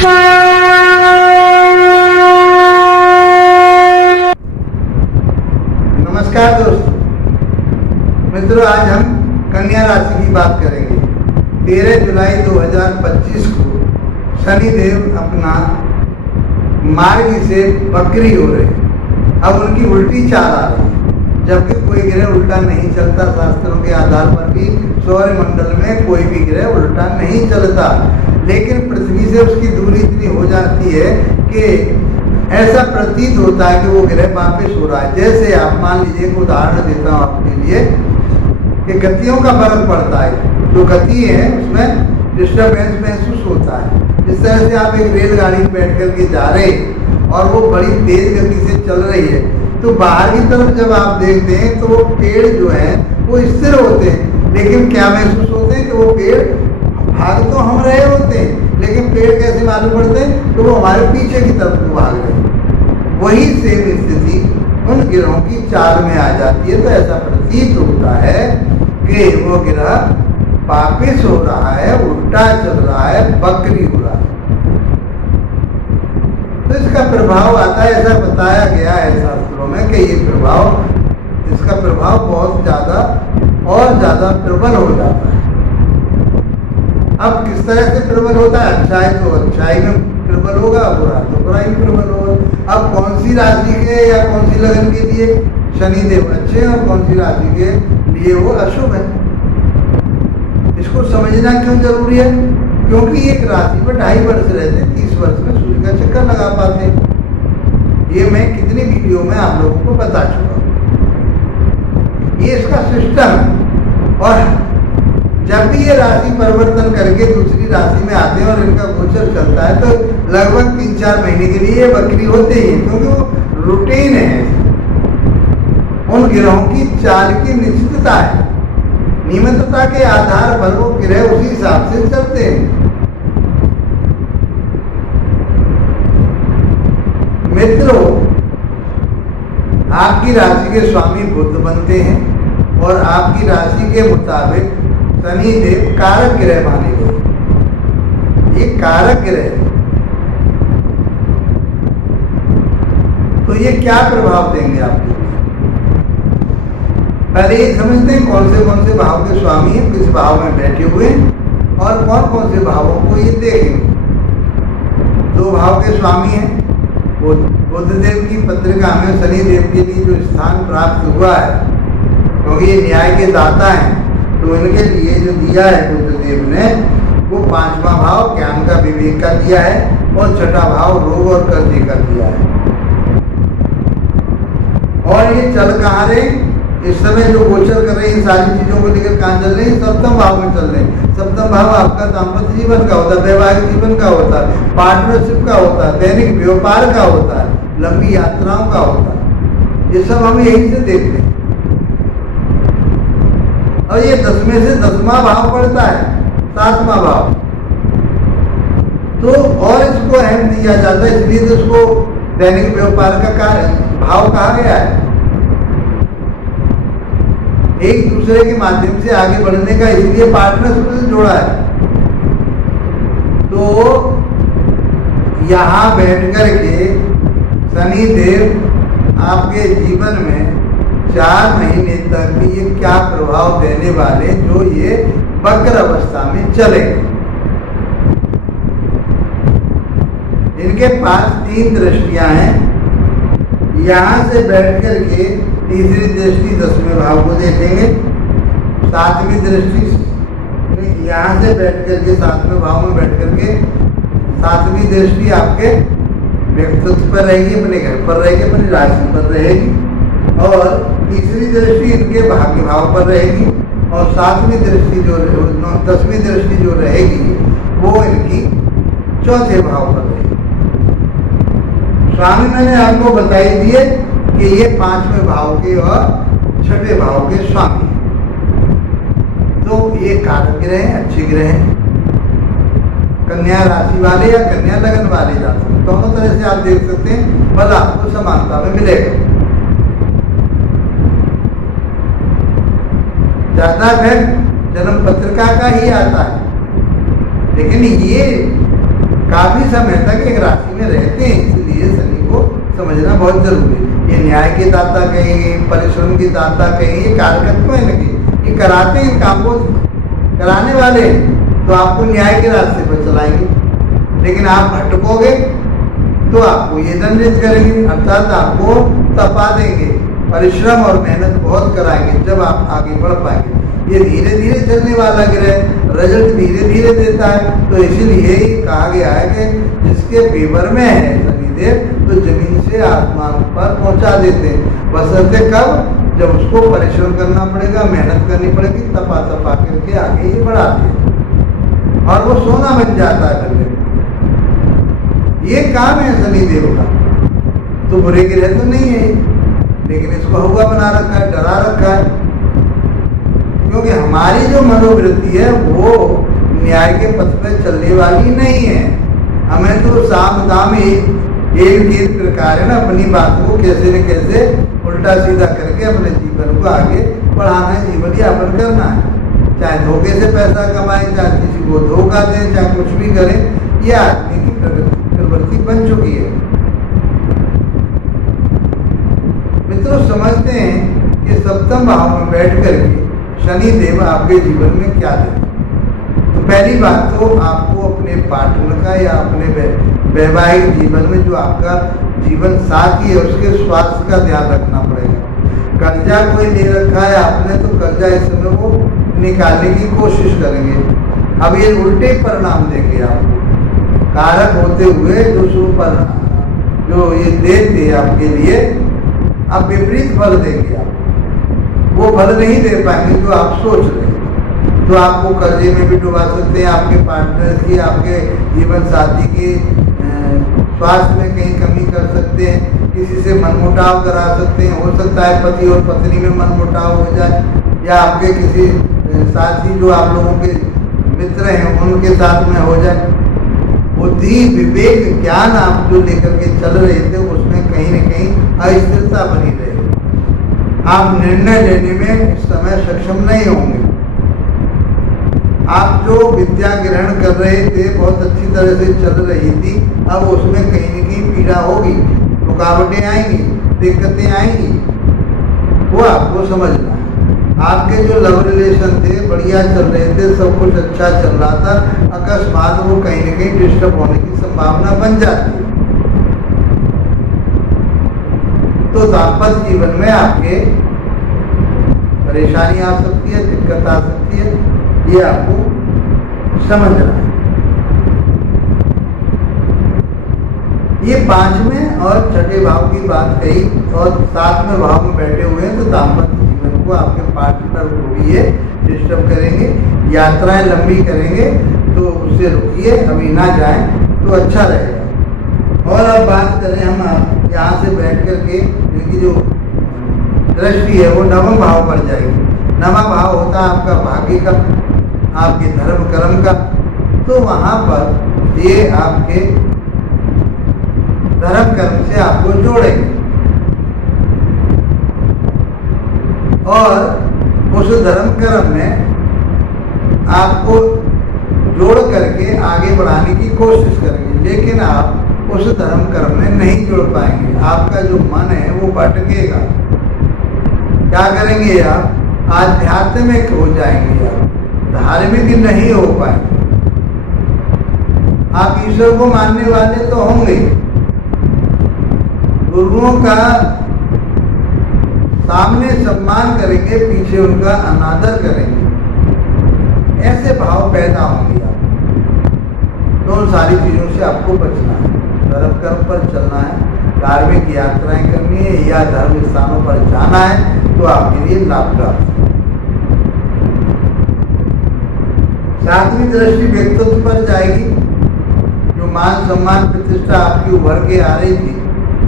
नमस्कार दोस्तों मित्रों, आज हम कन्या राशि की बात करेंगे। 13 जुलाई 2025 को शनिदेव अपना मार्ग से वक्री हो रहे हैं। अब उनकी उल्टी चाल आ रही है, जबकि कोई ग्रह उल्टा नहीं चलता। शास्त्रों के आधार पर भी सौर मंडल में कोई भी ग्रह उल्टा नहीं चलता, लेकिन पृथ्वी से उसकी दूरी इतनी हो जाती है कि ऐसा प्रतीत होता है कि वो ग्रह वापिस हो रहा है। जैसे आप मान लीजिए, एक उदाहरण देता हूँ आपके लिए कि गतियों का फर्क पड़ता है। जो गति है उसमें डिस्टर्बेंस महसूस होता है। जिस तरह से आप एक रेलगाड़ी में बैठ करके जा रहे हैं और वो बड़ी तेज गति से चल रही है, तो बाहर की तरफ जब आप देखते हैं तो वो पेड़ जो है वो स्थिर होते हैं, लेकिन क्या महसूस होते हैं कि वो पेड़ भाग तो हम रहे होते हैं, लेकिन पेड़ कैसे मालूम पड़ते हैं तो वो हमारे पीछे की तरफ को भाग रहे हैं। वही सेम स्थिति उन ग्रहों की चाल में आ जाती है। तो ऐसा प्रतीत होता है कि वो ग्रह वापिस हो रहा है, उल्टा चल रहा है, वक्री हो रहा है। तो इसका प्रभाव आता है, ऐसा बताया गया है शास्त्रों में कि ये प्रभाव, इसका प्रभाव बहुत ज्यादा और ज्यादा प्रबल हो जाता है। अब किस तरह से प्रबल होता है? अच्छाई तो अच्छाई में प्रबल होगा, बुरा तो बुराई में प्रबल होगा। अब कौन सी राशि के या कौन सी लगन के लिए शनिदेव अच्छे और कौन सी राशि के लिए वो अशुभ है, इसको समझना क्यों जरूरी है? क्योंकि एक राशि पर 2.5 वर्ष रहते हैं, 30 वर्ष में सूर्य का चक्कर लगा पाते हैं। ये मैं कितनी वीडियो में आप लोगों को बता चुका हूँ। ये इसका सिस्टम है। और जब भी ये राशि परिवर्तन करके दूसरी राशि में आते हैं और इनका गोचर चलता है, तो लगभग 3-4 महीने के लिए ये वक्री होते ही, क्योंकि वो रूटीन है। उन ग्रहों की चाल की निश्चितता है, नियमितता के आधार पर वो ग्रह उसी हिसाब से चलते हैं। मित्रों, आपकी राशि के स्वामी बुध बनते हैं और आपकी राशि के मुताबिक शनिदेव कारक ग्रह माने गए। ये कारक ग्रह है। तो ये क्या प्रभाव देंगे आपके? पहले ये समझते हैं कौन से भाव के स्वामी हैं, किस भाव में बैठे हुए हैं और कौन से भावों को ये देखेंगे। 2 भाव के स्वामी हैं। वो बुधदेव की पत्रिका में शनिदेव के लिए जो स्थान प्राप्त हुआ है, क्योंकि ये न्याय के दाता हैं, तो इनके लिए जो दिया है बुधदेव ने, वो 5वां भाव ज्ञान का विवेक का दिया है और 6ठा भाव रोग और कर्जे का दिया है। और ये चल कहाँ रहे? इस समय जो गोचर कर रहे हैं, सारी चीजों को लेकर कहाँ चल रहे हैं? सप्तम भाव में चल रहे हैं। सप्तम भाव आपका दाम्पत्य जीवन का होता है, वैवाहिक जीवन का होता है, पार्टनरशिप का होता है, दैनिक व्यापार का होता है, लंबी यात्राओं का होता है। ये सब हम यही से देखते हैं। और ये 10वें से 10वां भाव पड़ता है, 7वां भाव, तो और इसको अहम दिया जाता है, इसलिए तो इसको दैनिक व्यापार का भाव कहा गया है। एक दूसरे के माध्यम से आगे बढ़ने का इसलिए पार्टनरशिप से जोड़ा है। तो यहाँ बैठ करके शनिदेव आपके जीवन में 4 महीने तक भी ये क्या प्रभाव देने वाले, जो ये वक्र अवस्था में चलेंगे। इनके पास 3 दृष्टियां हैं। यहाँ से बैठ करके तीसरी दृष्टि 10वें भाव को देखेंगे, 7वीं दृष्टि यहाँ से बैठ करके 7वें भाव में बैठ करके 7वीं दृष्टि आपके व्यक्तित्व पर रहेगी, अपने घर पर रहेगी, अपनी राशि पर रहेगी। और तीसरी दृष्टि इनके भाग्य भाव पर रहेगी और 7वीं दृष्टि जो 10वीं दृष्टि जो रहेगी वो इनकी 4थे भाव पर रहेगी। स्वामी मैंने आपको बताई दिए कि ये 5वें भाव के और 6ठे भाव के स्वामी। तो ये कारक ग्रह हैं, अच्छे ग्रह हैं। कन्या राशि वाले या कन्या लगन वाले जातक, दोनों तरह से आप देख सकते हैं, फल आपको समानता में मिलेगा। ज्यादा इफेक्ट जन्म पत्रिका का ही आता है, लेकिन ये काफी समय तक एक राशि में रहते हैं, इसलिए शनि को समझना बहुत जरूरी है। ये न्याय के दाता कहेंगे, परिश्रम के दाता कहेंगे, ये कारकत्व है लगे, ये कराते हैं काम को, कराने वाले हैं, तो आपको न्याय के रास्ते पर चलाएंगे। लेकिन आप भटकोगे तो आपको ये दंडित करेंगे, अर्थात आपको तपा देंगे, परिश्रम और मेहनत बहुत कराएंगे, जब आप आगे बढ़ पाएंगे। ये धीरे धीरे चलने वाला ग्रह रिजल्ट धीरे धीरे देता है, तो इसीलिए कहा गया है कि जिसके फेवर में है शनिदेव तो जमीन से आसमान पर पहुंचा देते हैं, बशर्ते कब, जब उसको परिश्रम करना पड़ेगा, मेहनत करनी पड़ेगी, तपा तपा करके आगे ये बढ़ाते हैं और वो सोना बन जाता है फिर। ये काम है शनिदेव का, तो बुरे ग्रह तो नहीं है, लेकिन इसको हुआ बना रखा है, डरा रखा है, क्योंकि हमारी जो मनोवृत्ति है वो न्याय के पथ पर चलने वाली नहीं है। हमें तो साम दाम एक प्रकार है ना, अपनी बात को कैसे न कैसे उल्टा सीधा करके अपने जीवन को आगे बढ़ाना है, जीवन यापन करना है। चाहे धोखे से पैसा कमाए, चाहे किसी को धोखा दें, चाहे कुछ भी करें, ये आदमी की प्रवृत्ति बन चुकी है। मित्रों, समझते हैं कि सप्तम भाव में बैठ करके शनि देव आपके जीवन में क्या देते। तो पहली बात तो आपको अपने पार्टनर का या अपने वैवाहिक जीवन में जो आपका जीवन साथी है उसके स्वास्थ्य का ध्यान रखना पड़ेगा। कर्जा कोई ले रखा है आपने, तो कर्जा इस समय वो निकालने की कोशिश करेंगे। अब ये उल्टे परिणाम देंगे आपको, कारक होते हुए जो जो ये देते आपके लिए, अब विपरीत फल देंगे आप, वो फल नहीं दे पाएंगे जो आप सोच रहे हैं। तो आपको कर्जे में भी डुबा सकते हैं, आपके पार्टनर की, आपके जीवन साथी की स्वास्थ्य में कहीं कमी कर सकते हैं, किसी से मनमुटाव करा सकते हैं। हो सकता है पति और पत्नी में मनमुटाव हो जाए, या आपके किसी साथी जो आप लोगों के मित्र हैं उनके साथ में हो जाए। बुद्धि, विवेक, ज्ञान आप जो लेकर के चल रहे थे उसमें कहीं न कहीं अस्थिरता बनी रहेगी। आप निर्णय लेने में इस समय सक्षम नहीं होंगे। आप जो विद्या ग्रहण कर रहे थे बहुत अच्छी तरह से चल रही थी, अब उसमें कहीं न कहीं पीड़ा होगी, रुकावटें आएंगी, दिक्कतें आएंगी, वो आपको समझना है। आपके जो लव रिलेशन थे बढ़िया चल रहे थे, सब कुछ अच्छा चल रहा था, अकस्मात वो कहीं न कहीं डिस्टर्ब होने की संभावना बन जाती है। तो दाम्पत्य जीवन में आपके परेशानी आ सकती है, दिक्कत आ सकती है, ये आपको समझना है। ये पांचवें और छठे भाव की बात कही, और सातवें भाव में बैठे हुए हैं, तो दाम्पत्य जीवन को आपके पार्टनर को भी ये डिस्टर्ब करेंगे, यात्राएं लंबी करेंगे, तो उससे रुकिए, अभी ना जाएं तो अच्छा रहेगा। और अब बात करें हम यहाँ से बैठ करके, इनकी जो दृष्टि है वो नवम भाव पर जाएगी। नवम भाव होता है आपका भाग्य का, आपके धर्म कर्म का, तो वहाँ पर ये आपके धर्म कर्म से आपको जोड़ेंगे और उस धर्म कर्म में आपको जोड़ करके आगे बढ़ाने की कोशिश करेंगे। लेकिन आप उस धर्म कर्म में नहीं जुड़ पाएंगे, आपका जो मन है वो भटकेगा। क्या करेंगे आप? आध्यात्मिक हो जाएंगे, आप धार्मिक नहीं हो पाएंगे। आप ईश्वर को मानने वाले तो होंगे, गुरुओं का सामने सम्मान करेंगे, पीछे उनका अनादर करेंगे, ऐसे भाव पैदा होंगे। आप तो उन सारी चीजों से आपको बचना है, धर्म कर्म पर चलना है, धार्मिक यात्राएं करनी है या धर्म स्थानों पर जाना है, तो आपके लिए लाभदायक। सातवीं दृष्टि व्यक्तित्व पर जाएगी। जो मान सम्मान प्रतिष्ठा आपकी उभर के आ रही थी,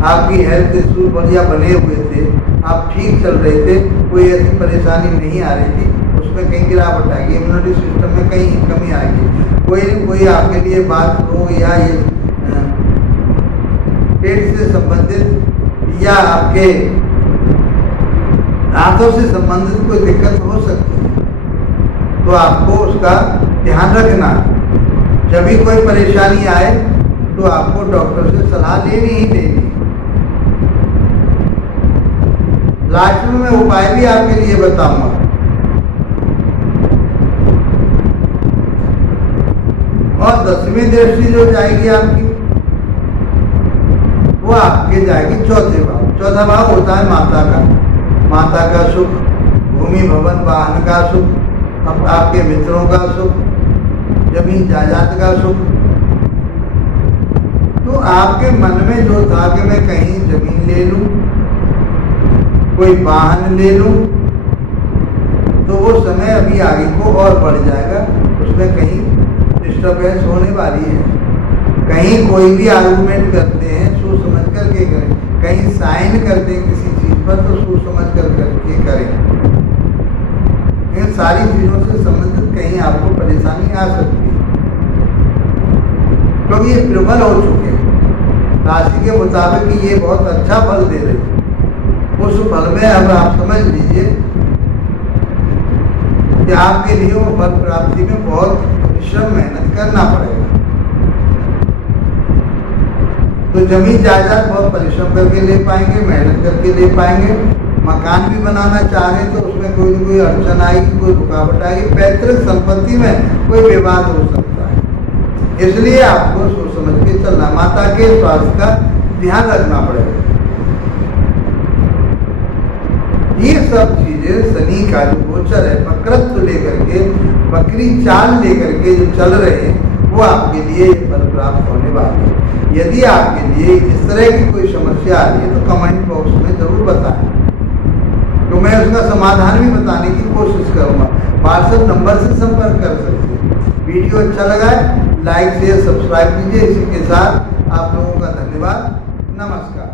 आपकी हेल्थ इश्यू बढ़िया बने हुए थे, आप ठीक चल रहे थे, कोई ऐसी परेशानी नहीं आ रही थी, उसमें कहीं गिरावट आएगी, इम्यूनिटी सिस्टम में कहीं कमी आएगी। कोई आपके लिए बात हो या ये पेट से संबंधित या आपके हाथों से संबंधित कोई दिक्कत हो सकती है, तो आपको उसका ध्यान रखना। जब भी कोई परेशानी आए तो आपको डॉक्टर से सलाह लेनी ही लेनी। लास्ट में मैं उपाय भी आपके लिए बताऊंगा। और 10वीं दृष्टि जो जाएगी आपकी, वो आपके जाएगी चौथे भाव। चौथा भाव होता है माता का सुख, भूमि भवन वाहन का सुख, आपके मित्रों का सुख, जमीन जायदाद का सुख। तो आपके मन में जो था कि मैं कहीं जमीन ले लूं, कोई वाहन ले लूं, तो वो समय अभी आगे को और बढ़ जाएगा। उसमें कहीं डिस्टर्बेंस होने वाली है। कहीं कोई भी आर्गूमेंट करते हैं सोच समझ करके करें, कहीं साइन करते हैं किसी चीज पर तो सोच समझ करके करें। इन सारी चीजों से संबंधित कहीं आपको परेशानी आ सकती है, क्योंकि ये प्रबल हो चुके हैं। राशि के मुताबिक ये बहुत अच्छा फल दे रहे हैं। उस फल में अब आप समझ लीजिए कि आपके लिए वो फल प्राप्ति में बहुत परिश्रम मेहनत करना पड़ेगा। तो जमीन जायदाद बहुत परिश्रम करके ले पाएंगे, मेहनत करके ले पाएंगे। मकान भी बनाना चाह रहे तो उसमें कोई न कोई अड़चन आएगी, कोई रुकावट आएगी। पैतृक संपत्ति में कोई विवाद हो सकता है, इसलिए आपको सोच समझ के चलना। माता के स्वास्थ्य का ध्यान रखना पड़ेगा। ये सब चीजें शनि का जो गोचर है, वक्रत्व लेकर के, वक्री चाल लेकर के जो चल रहे हैं, वो आपके लिए फल प्राप्त होने वाले हैं। यदि आपके लिए इस तरह की कोई समस्या आ रही है तो कमेंट बॉक्स में जरूर बताएं, तो मैं उसका समाधान भी बताने की कोशिश करूंगा। व्हाट्सएप नंबर से संपर्क कर सकते हैं। वीडियो अच्छा लगा है लाइक शेयर सब्सक्राइब कीजिए। इसी के साथ आप लोगों का धन्यवाद। नमस्कार।